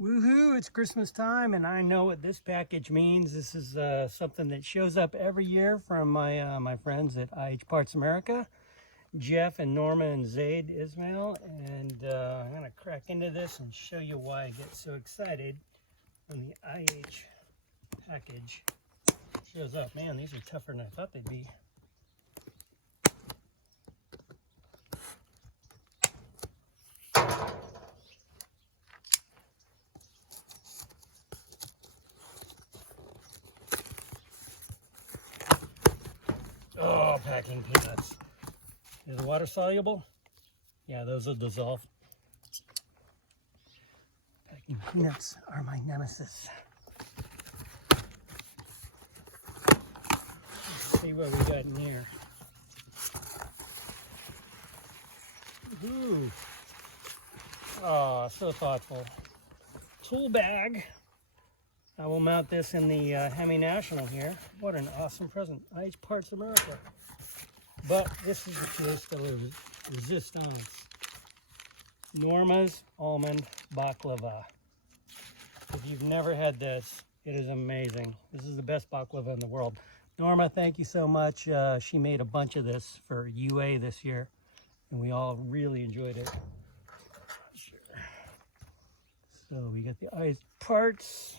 Woohoo, it's Christmas time, and I know what this package means. This is something that shows up every year from my friends at IH Parts America, Jeff and Norma and Zaed, Ismail, and I'm going to crack into this and show you why I get so excited when the IH package shows up. Man, these are tougher than I thought they'd be. Oh, packing peanuts. Is it water soluble? Yeah, those will dissolve. Packing peanuts are my nemesis. Let's see what we got in here. Ooh. Oh, so thoughtful. Tool bag. I will mount this in the Hemi National here. What an awesome present. IH Parts America. But this is the taste of resistance. Norma's Almond Baklava. If you've never had this, it is amazing. This is the best baklava in the world. Norma, thank you so much. She made a bunch of this for UA this year, and we all really enjoyed it. Sure. So we got the IH Parts.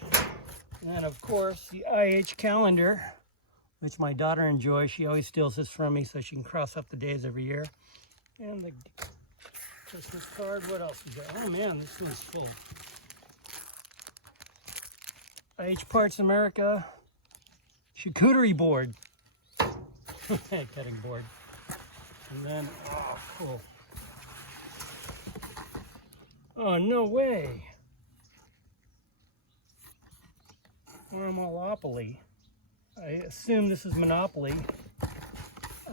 And of course, the IH calendar, which my daughter enjoys. She always steals this from me so she can cross up the days every year. And the Christmas card. What else we got? Oh man, this one's full. IH Parts America charcuterie board. Cutting board. And then, oh, cool. Oh, no way. Monopoly. I assume this is Monopoly.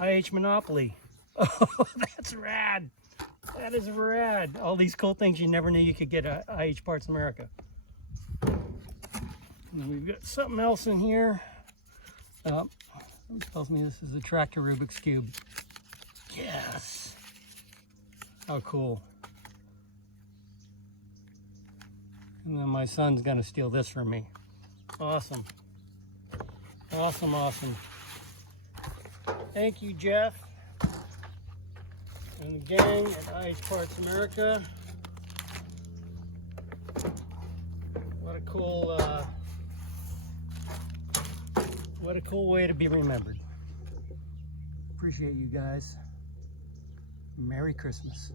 IH Monopoly. Oh, that's rad. That is rad. All these cool things you never knew you could get at IH Parts America. And we've got something else in here. It tells me this is a tractor Rubik's Cube. Yes. How cool. And then my son's gonna steal this from me. Awesome. Awesome, awesome. Thank you, Jeff. And the gang at IH Parts America. What a cool way to be remembered. Appreciate you guys. Merry Christmas.